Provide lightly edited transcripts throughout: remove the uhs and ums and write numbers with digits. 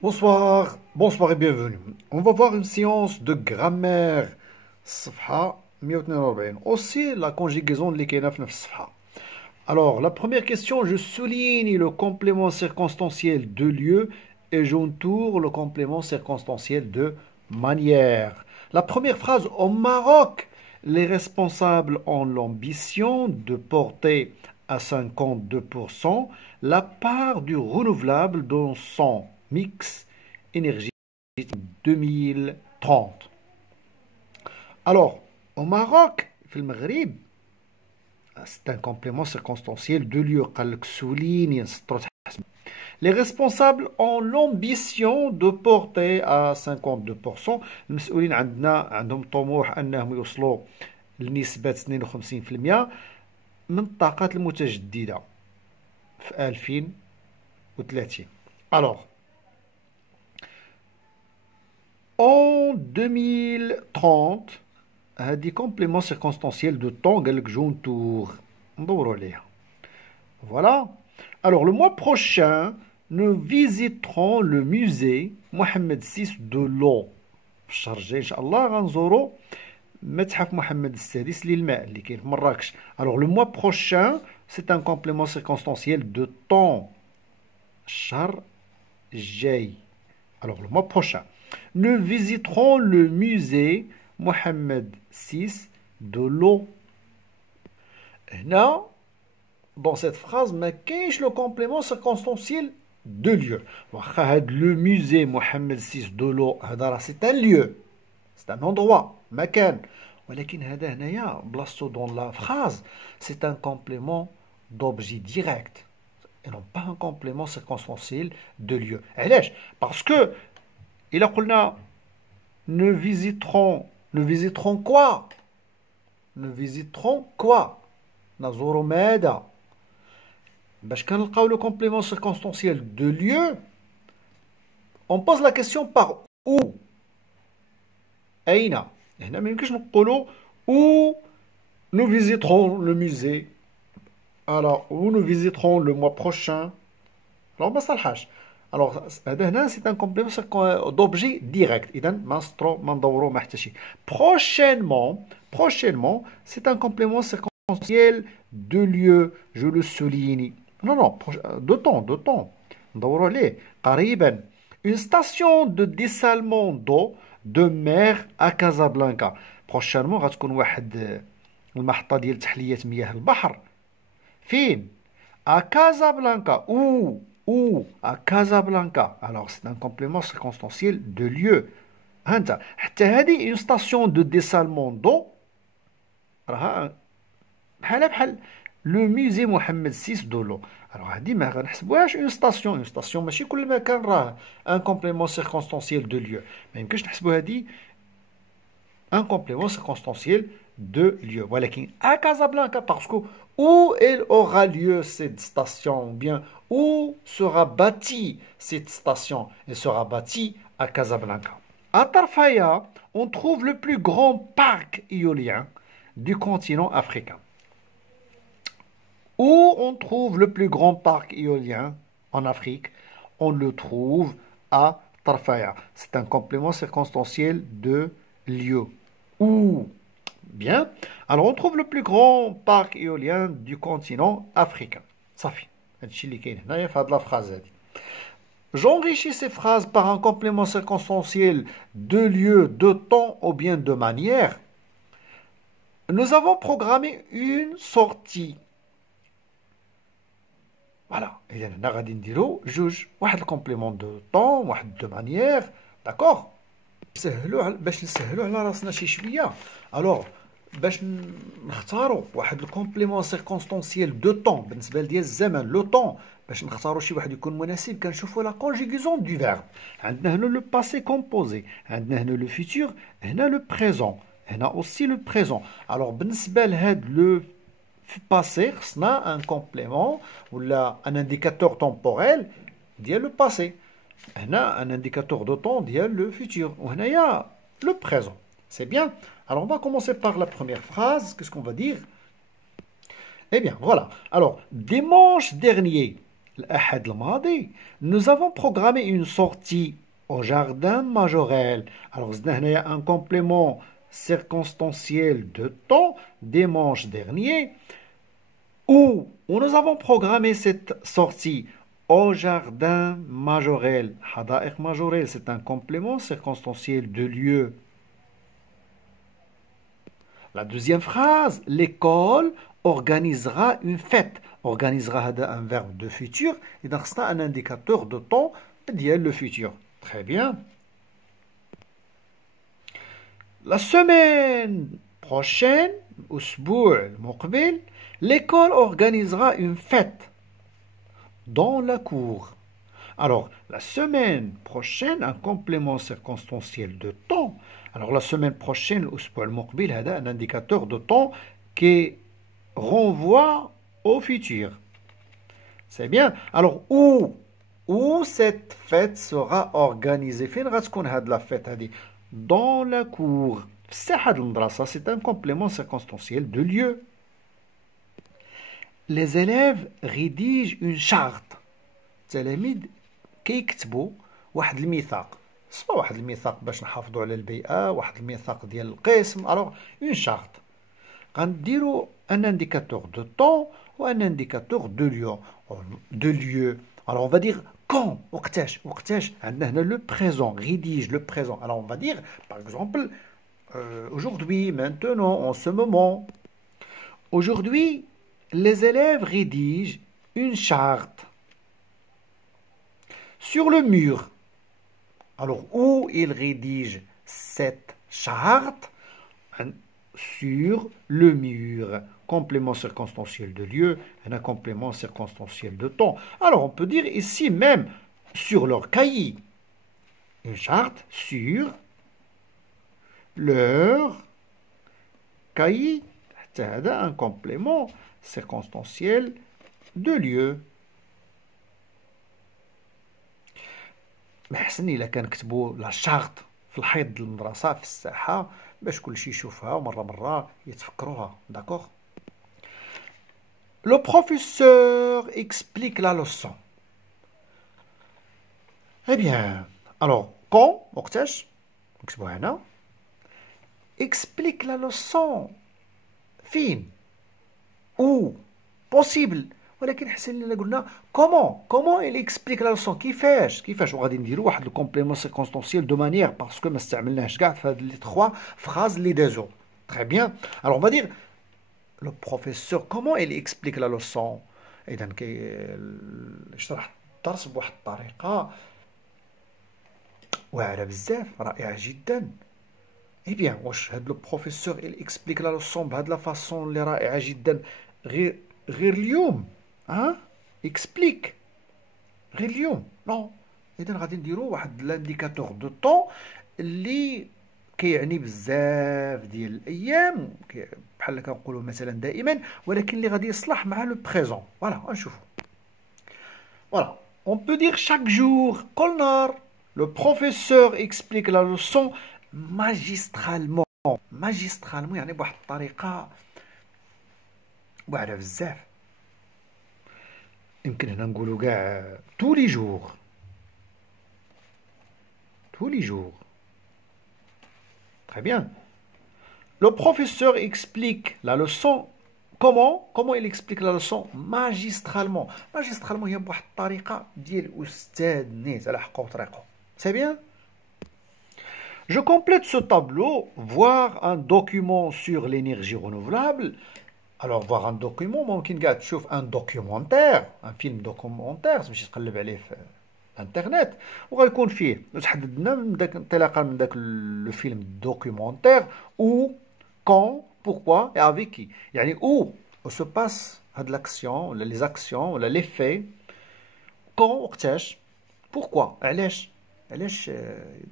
Bonsoir, bonsoir et bienvenue. On va voir une séance de grammaire. صفحة 142. Aussi la conjugaison اللي كاينة في نفس الصفحة. Alors, la première question, je souligne le complément circonstanciel de lieu et j'entoure le complément circonstanciel de manière. La première phrase, au Maroc, les responsables ont l'ambition de porter à 52% la part du renouvelable dans son mix énergétique 2030. Alors, au Maroc, في المغرب, c'est un complément circonstanciel de lieu. Les responsables ont l'ambition de porter à 52%. المسؤولين عندهم طموح أنهم يوصلوا لنسبة 52% من الطاقات المتجددة في 2030. Alors, en 2030, هذه complément circonstanciel de temps قال لك جونتور ندوروا عليها. Voilà. Alors, le mois prochain, nous visiterons le musée Mohamed VI de l'eau. في الشهر الجاي إن شاء الله غنزوروا متحف محمد السادس للماء اللي كاين في مراكش. Alors, le mois prochain, c'est un complément circonstanciel de temps. الشهر الجاي. Alors, le mois prochain. Nous visiterons le musée Mohamed VI de l'eau. هنا dans cette phrase, ما كاينش le complément circonstanciel de lieu. واخا هاد le musée Mohamed VI de l'eau هذا راه c'est un lieu, c'est un endroit, مكان. ولكن هذا هنايا بلاصتو dans la phrase, c'est un complément d'objet direct et non pas un complément circonstanciel de lieu. علاش؟ parce que إلا قلنا nous visiterons quoi? Nous visiterons quoi? نزور ماذا؟ باش كنلقاو le complément circonstanciel de lieu, on pose la question par où. أين؟ هنا ما يمكنش نقولوا où nous visiterons le musée. Alors où nous visiterons le mois prochain. Alors ما صالحاش. Alors هذا هنا c'est un complément d'objet direct. إذا ما ندورو ما حتى شي. Prochainement, c'est un complément circonstanciel de lieu, je le souligne. Non, de temps. ندورو عليه. قريبا. Une station de dessalement d'eau de mer à Casablanca. Prochainement غتكون واحد المحطة ديال تحلية مياه البحر. فين؟ À Casablanca. Où? À Casablanca. Alors c'est un complément circonstanciel de lieu. هانتا حتى هذه une station de dessalement d'eau راها بحال le musée Mohamed VI de l'eau. Alors هذه ما غنحسبوهاش une station ماشي كل مكان راه un complément circonstanciel de lieu. ما يمكنش نحسبوا هذه un complément circonstanciel de lieu. ولكن à Casablanca parce que où elle aura lieu cette station, ou bien où sera bâtie cette station? Elle sera bâtie à Casablanca. À Tarfaya, on trouve le plus grand parc éolien du continent africain. Où on trouve le plus grand parc éolien en Afrique? On le trouve à Tarfaya. C'est un complément circonstanciel de lieu. Où? Bien. Alors, on trouve le plus grand parc éolien du continent africain. Ça fait. la phrase. J'enrichis ces phrases par un complément circonstanciel de lieu, de temps ou bien de manière. Nous avons programmé une sortie. Voilà. Et là, on va dire juge. واحد complément de temps, واحد de manière. D'accord? باش نسهلوا على راسنا شي شويه. Alors, باش نختاروا واحد الكومبليمون سيركونستانسييل دو طون بالنسبه ديال الزمن لو طون باش نختاروا شي واحد يكون مناسب كنشوفوا لا كونجيغيزون دو فيرب. عندنا هنا لو باسي كومبوزي، عندنا هنا لو فيتور، هنا لو بريزون، هنا اوسي لو بريزون. الوغ بالنسبه لهاد لو باسي خصنا ان كومبليمون ولا ان انديكاتور تومبوريل ديال لو باسي. هنا un indicateur de temps ديال le futur. وهنايا le présent. C'est bien. Alors, on va commencer par la première phrase. Qu'est-ce qu'on va dire? Eh bien, voilà. Alors, dimanche dernier, الأحد الماضي nous avons programmé une sortie au jardin majorel. Alors زدنا هنايا un complément circonstanciel de temps dimanche dernier où nous avons programmé cette sortie au jardin majorel. حدائق majorel, c'est un complément circonstanciel de lieu. La deuxième phrase, l'école organisera une fête. Organisera un verbe de futur et donc c'est un indicateur de temps ديال le futur. Très bien. La semaine prochaine, الأسبوع المقبل, l'école organisera une fête dans la cour. Alors, la semaine prochaine, un complément circonstanciel de temps. Alors, la semaine prochaine, الأسبوع المقبل, هذا un indicateur de temps qui renvoie au futur. C'est bien. Alors, où cette fête sera organisée? فين غتكون هاد la fête هذه? Dans la cour. C'est un complément circonstanciel de lieu. Les élèves rédigent une charte. التلاميذ كيكتبوا واحد الميثاق. سواء واحد الميثاق باش نحافظوا على البيئة، واحد الميثاق ديال القسم. Alors, une charte. غنديروا un indicateur de temps ou un indicateur de lieu. Alors, on va dire quand, وقتاش عندنا هنا le présent, rédige le présent. Alors, on va dire, par exemple, aujourd'hui, maintenant, en ce moment. Aujourd'hui, les élèves rédigent une charte sur le mur. Alors, où ils rédigent cette charte? Sur le mur. Complément circonstanciel de lieu, un complément circonstanciel de temps. Alors, on peut dire ici même sur leur cahier. Une charte sur leur cahier. C'est un complément circonstanciel de lieu. ما حسن إلا كان كتبوا لا شارت في الحيط ديال المدرسة في الساحة باش كلشي يشوفها ومرة يتفكروها. D'accord. Le professeur explique la leçon. Eh bien, alors, quand, وقتاش نكتبوا هنا explique la leçon فين où possible. ولكن حسن لنا قلنا comment il explique la leçon كيفاش وغادي نديروا واحد الكومبليمون سيكونستانسيال دو مانيير باسكو ما استعملناهش كاع في هاد لي 3 phrases اللي دازو. Très bien. Alors on va dire le professeur comment il explique la leçon. اذا كيشرح الدرس بواحد الطريقه واعره بزاف رائعه جدا. Eh bien واش هاد لو بروفيسور il explique la leçon بهاد لا فاصون اللي رائعه جدا غير اليوم explique غير اليوم نو. اذا غادي نديرو واحد لانديكاتور دو طون اللي كيعني بزاف ديال الايام بحال كنقولوا مثلا دائما ولكن اللي غادي يصلح مع لو بريزون. فوالا غنشوفوا. Voilà, on peut dire chaque jour كل نهار le professeur explique la leçon magistralement يعني بواحد الطريقه واعره بزاف. يمكن هنا نقولوا كاع tous les jours Très bien. Le professeur explique la leçon comment il explique la leçon magistralement هي بواحد الطريقه ديال استاذ نيت على حقه وطريقه. C'est bien. Je complète ce tableau, voir un document sur l'énergie renouvelable. Alors, voir un document, ممكن قاعد تشوف un documentaire, un film documentaire, تمشي تقلب عليه في الانترنت وغيكون فيه تحددنا من داك انطلاقا من داك لو فيلم دوكيومونتير ou quand, pourquoi et avec qui. يعني où se passe هاد l'action ولا les actions ولا les faits, quand وقتاش, pourquoi علاش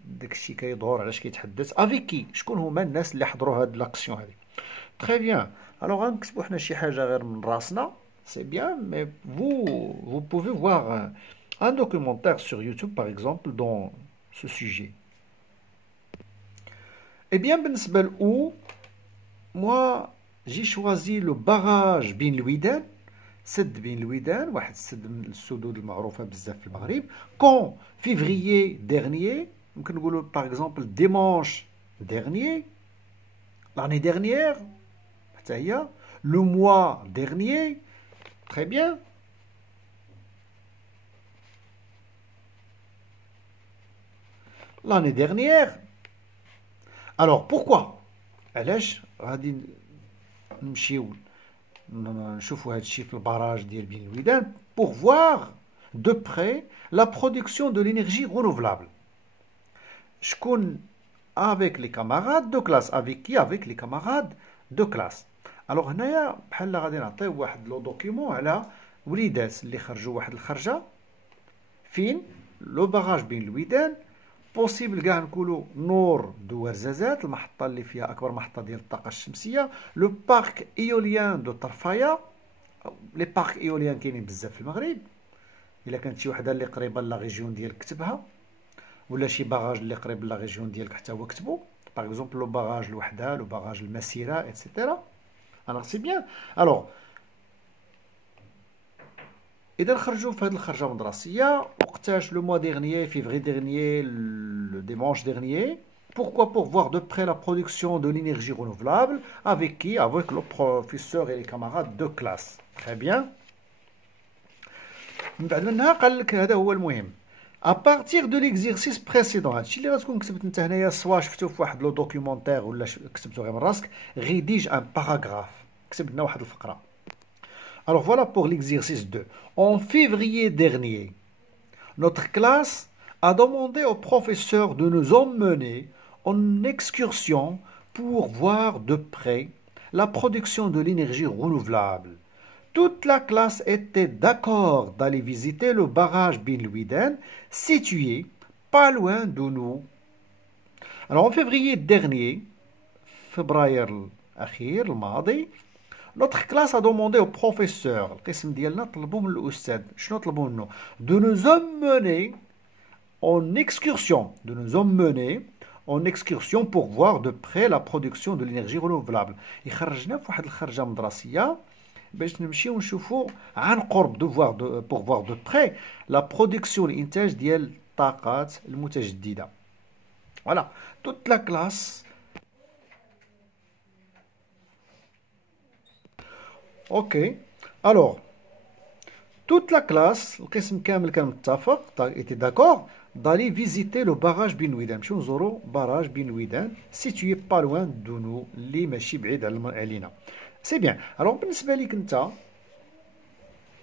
داك الشيء كيدور علاش كيتحدث, avec qui شكون هما الناس اللي حضروا هاد لاكسيون هذه. Très bien. Alors غنكتبوا حنا شي حاجه غير من راسنا, c'est bien, mais vous pouvez voir un documentaire sur YouTube par exemple dans ce sujet. Eh bien بالنسبه لو moi j'ai choisi le barrage Bin Louiden. سد بين الودان، واحد السد من السدود المعروفة بزاف في المغرب. كون فيفريي ديرنيي، ممكن نقولوا باغ اكزومبل ديمونش ديرنيي، لاني ديرنيير حتى هي، لو موا ديرنيي. تري بيان. l'année dernière. Alors pourquoi علاش غادي نمشيو نشوفوا هذا الشيء في البراج ديال بين الودان pour voir de près la production de l'énergie renouvelable. شكون avec les camarades de classe. Avec qui? Avec les camarades de classe. alors هنايا بحال غادي نعطيو واحد لو دوكيومون على وليدات اللي خرجوا واحد الخرجه فين لو باراج بين الودان. بوسيبل كاع نقولوا نور دوارزازات، المحطه اللي فيها اكبر محطه ديال الطاقه الشمسيه، لو بارك ايوليان دو طرفايا. لي بارك ايوليان كاينين بزاف في المغرب، الا كانت شي وحده اللي قريبه لا ريجيون ديالك كتبها، ولا شي باراج اللي قريب لا ريجيون ديالك حتى هو كتبو. باغ اكزومبل لو باراج الوحده، لو باراج المسيره ايتترا. alors c'est bien. alors إذا خرجوا في هذه الخرجة المدرسية وقتاش لو موا ديرنيي فيفري ديرنيي لو ديمانش ديرنيي. Pourquoi? Pour voir de près la production de l'énergie renouvelable. Avec qui? Avec le professeur et les camarades de classe. Très bien. من بعد منها قال لك هذا هو المهم. À partir de l'exercice précédent، هادشي اللي غتكون كتبت انت هنايا سوا شفتو في واحد لو دوكيومونتير ولا كتبتو غير من راسك. rédige un paragraphe. كتب لنا واحد الفقرة. Alors voilà pour l'exercice 2. En février dernier, notre classe a demandé au professeur de nous emmener en excursion pour voir de près la production de l'énergie renouvelable. Toute la classe était d'accord d'aller visiter le barrage Bin Louiden, situé pas loin de nous. Alors en février dernier, février الأخير الماضي, notre classe a demandé au professeur, القسم ديالنا طلبوا من الأستاذ، شنو طلبوا منه؟ de nous emmener en excursion, de nous emmener en excursion pour voir de près la production de l'énergie renouvelable. يخرجنا في واحد الخرجة مدرسية باش نمشيو نشوفوا عن قرب pour voir de près la production الإنتاج ديال الطاقات المتجددة. Voilà, toute la classe. Ok, alors toute la classe, القسم كامل كان متفق était d'accord d'aller visiter le barrage بين الودان. نمشيو نزورو barrage بين الودان situé pas loin de nous، اللي ماشي بعيد علينا. سي بيان. alors بالنسبه ليك انت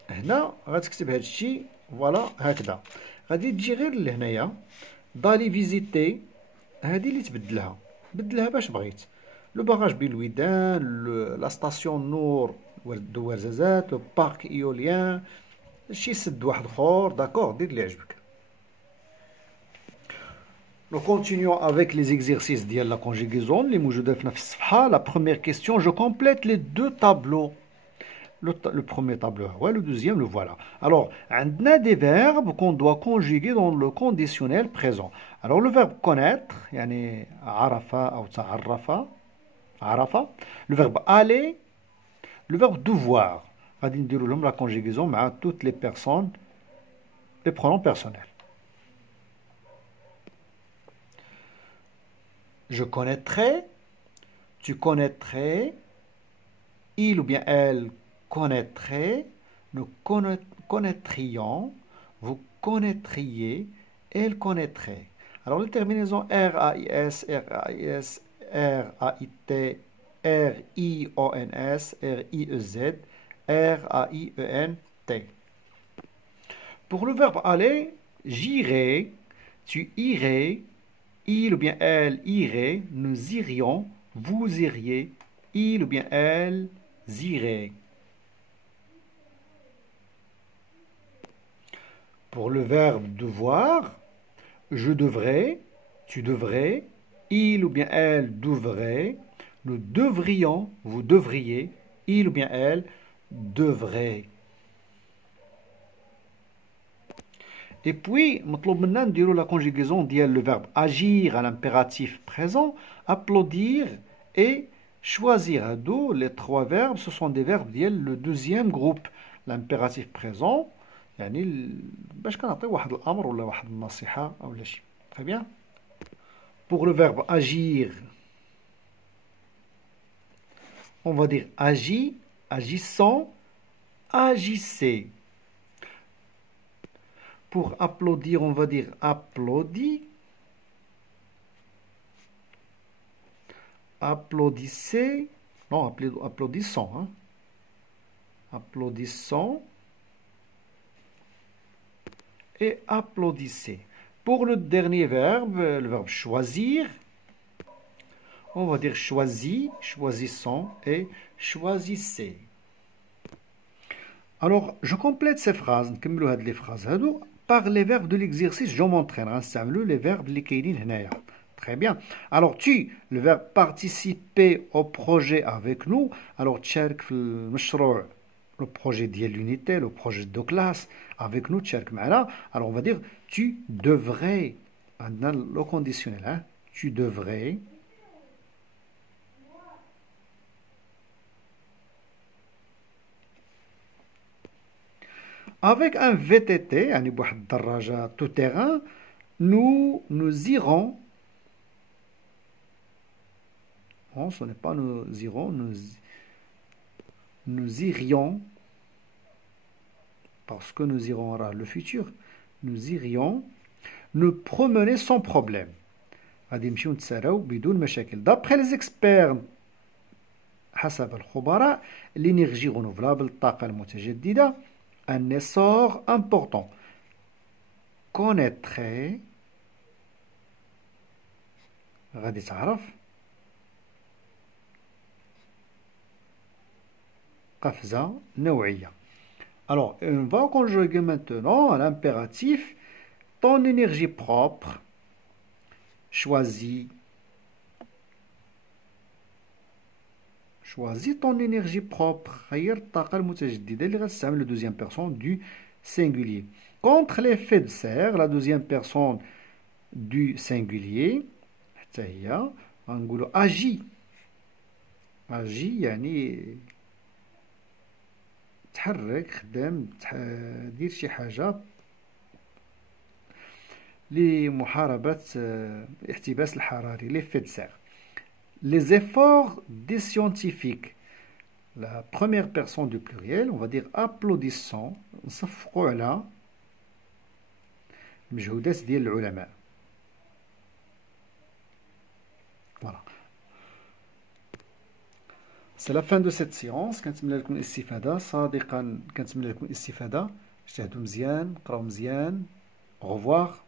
هنا غتكتب هذا الشيء فوالا هكذا، غادي تجي غير لهنايا دالي فيزيتي، هذه اللي تبدلها، بدلها باش بغيت. لو باراج بين الودان، لا ستاسيون نور دوارزازات، لو بارك ايوليان، شي سد واحد اخر، داكور، دير اللي عجبك. Nous continuons avec les exercices ديال la conjugaison اللي موجودة في نفس الصفحة. La première question, je complète les deux tableaux. Le premier tableau, ouais, le deuxième, le voilà. Alors, on a des verbes qu'on doit conjuguer dans le conditionnel présent. Alors, le verbe connaître, يعني عرف أو تعرف، عرف. Le verbe aller, le verbe devoir. غادي نديرو لهم la conjugaison مع toutes les personnes, les pronoms personnels. Je connaîtrai, tu connaîtrais, il ou bien elle connaîtrait, nous connaîtrions, vous connaîtriez, elle connaîtrait. Alors les terminaisons R-A-I-S, R-A-I-S, R-A-I-T, R-I-O-N-S, R-I-E-Z, R-A-I-E-N-T. Pour le verbe aller, j'irai, tu irais, il ou bien elle irait, nous irions, vous iriez, il ou bien elle irait. Pour le verbe devoir, je devrais, tu devrais, il ou bien elle devrait, nous devrions, vous devriez, il ou bien elle devrait. Et puis, مطلوب منا نديرو la conjugaison ديال le verbe agir à l'impératif présent, applaudir et choisir. هادو les trois verbes, ce sont des verbes ديال le deuxième groupe. l'impératif présent يعني باش كنعطي واحد الامر ولا واحد النصيحه او شي. Très bien. Pour le verbe agir, on va dire agit, agissant, agissez. Pour applaudir, on va dire applaudit, applaudissez, non, applaudissons, hein. Applaudissons et applaudissez. Pour le dernier verbe, le verbe choisir, on va dire choisis, choisissons et choisissez. Alors, je complète ces phrases, les phrases par les verbes de l'exercice. Je m'entraîne à les verbes les kaydin. Très bien. Alors, tu, le verbe participer au projet avec nous. Alors, tcherk le projet de l'unité, le projet de classe avec nous, tcherk معنا. Alors, on va dire tu devrais, dans le conditionnel, hein, tu devrais. Avec un VTT, tout terrain, nous irons. Non, ce n'est pas nous irons, nous irions, parce que nous irons le futur, nous irions nous promener sans problème. D'après les experts, حسب الخبراء, l'énergie renouvelable, الطاقة المتجددة, un essor important connaîtrait غادي تعرف قفزة نوعية. Alors, on va conjuguer maintenant à l'impératif ton énergie propre choisis ton énergie propre. غير الطاقة المتجددة اللي غتستعمل la deuxième personne du singulier. Contre l'effet de serre, la deuxième personne du singulier حتى هي غنقولوا agit. agit يعني تحرك خدام دير شي حاجة لمحاربة الاحتباس الحراري l'effet de serre. Les efforts des scientifiques, la première personne du pluriel, on va dire applaudissons, نصفقوا على المجهودات ديال العلماء. Voilà. C'est la fin de cette séance. كنتمنى لكم الاستفادة صادقا. كنتمنى لكم الاستفادة. اجتهدوا مزيان، قراو مزيان. Au revoir.